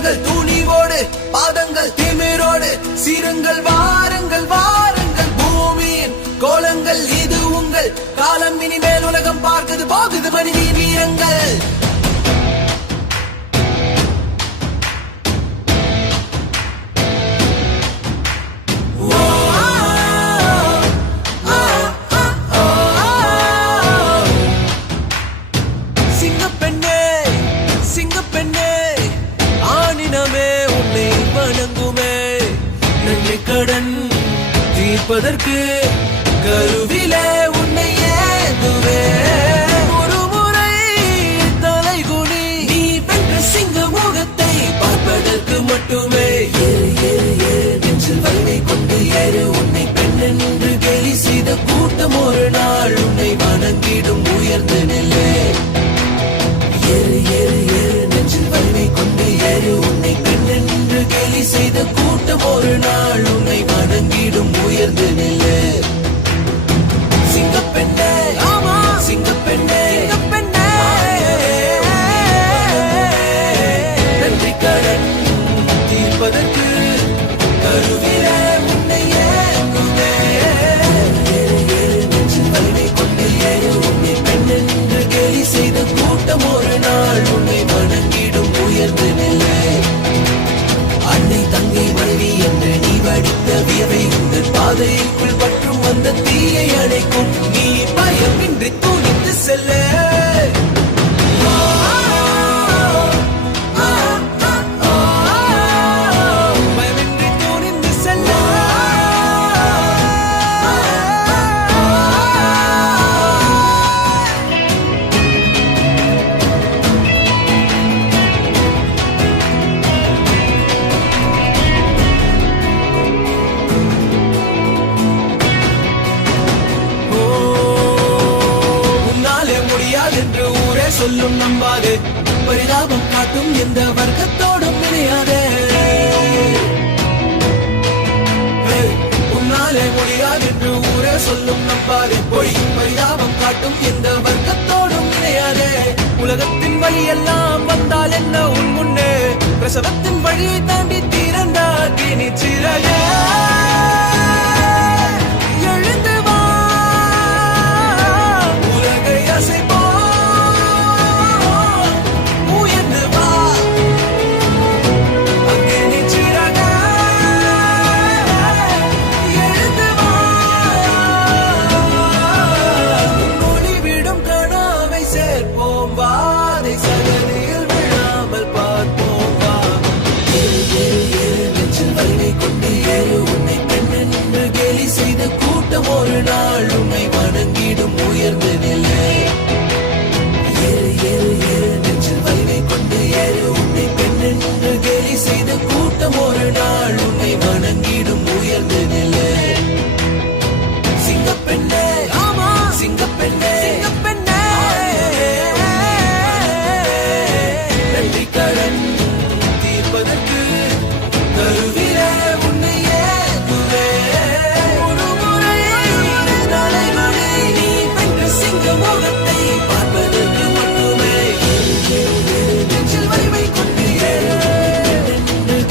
கால்கள் துணிவோடு பாதங்கள் திமிரோடு சீருங்கள் வாருங்கள் வாருங்கள் பூமியின் கோலங்கள் இது உங்கள் காலம் இனிமேல் உலகம் பார்க்குது போகுது மனித வீரங்கள் கடன் தீர்ப்பதற்கு கருவிலே உன்னை ஏதுவே ஒரு முறை தலைகுனி நீ வென்ற சிங்க முகத்தை பார்ப்பதற்கு மட்டுமே ஏறு ஏறு ஏறு நெஞ்சில் வலிமை கொண்டு ஏறு உன்னை பெண் என்று கேலி செய்த கூட்டம் ஒரு நாள் உன்னை வணங்கிடும் உயர்ந்து நில்லே ஏறு ஏறு ஏறு நெஞ்சில் வலிமை கொண்டு ஏறு உன்னை பெண் என்று கேலி செய்த கூட்டம் ஒரு நாள் உன்னை வணங்கிடும் உயர்ந்து நில்லு சிங்கப்பெண்ணே ஆமா சிங்கப்பெண்ணே சிங்கப்பெண்ணே நன்றி கடன் தீர்ப்பதற்கு கருவிலே உன்னை ஏங்குதே ஏறு ஏறு நெஞ்சில் வலிமை கொண்டு ஏறு உன்னை பெண் என்று கேலி செய்த கூட்டம் ஒரு நாள் உன்னை வணங்கிடும் உயர்ந்து நில்லு அன்னை தங்கை மனைவி என்று நீ வடித்த வியவை உங்கள் பாதைக்குள் பற்றும் வந்த தீயை அணைக்கும் நீ பயமின்றி துணிந்து செல்ல பயமின்றி துணிந்து செல்ல என்று ஊரே சொல்லும் நம்பாது பரிதாபம் காட்டும் எந்த வர்க்கத்தோடும் இணையாதே உன்னாலே முடியாது என்று ஊரே சொல்லும் நம்பாது பொய் பரிதாபம் காட்டும் எந்த வர்க்கத்தோடும் இணையாதே உலகத்தின் வழி எல்லாம் வந்தால் என்ன உன் முன்னே பிரசவத்தின் வழியை தாண்டி திறந்தாக்கி நிச்சிறகே ஒரு நாள் உன்னை வணங்கிடும் உயர்ந்து நிலை ஏறு ஏறு ஏறு நெஞ்சில் வலிமை கொண்டு ஏறு உன்னை பெண் என்று கேலி செய்த கூட்டம் ஒரு நாள் உன்னை வணங்கிடும் உயர்ந்து நிலை சிங்கப்பெண்ணே ஆமா சிங்கப்பெண்ணே சிங்கப்பெண்ணே நன்றி கடன் தீர்ப்பதற்கு கருவிலே உன்னை ஏதுவே முகத்தை பார்ப்பதற்கு மட்டுமே நெஞ்சில் வலிமை கொண்டு ஏறு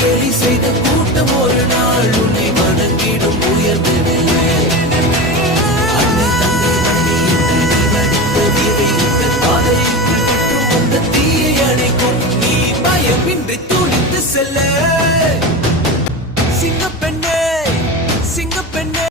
கேலி செய்த கூட்டம் ஒரு நாள் உன்னை வணங்கிடும் உயர்ந்து நிலை அன்னை தந்தை மனைவி என்று நீ வடித்த வீரை உங்கள் பாதைக்குள் பற்றும் அந்த தீயை அணைக்கும் நீ பயமின்றி துணிந்து செல்ல சிங்கப்பெண்ணே சிங்கப்பெண்ணே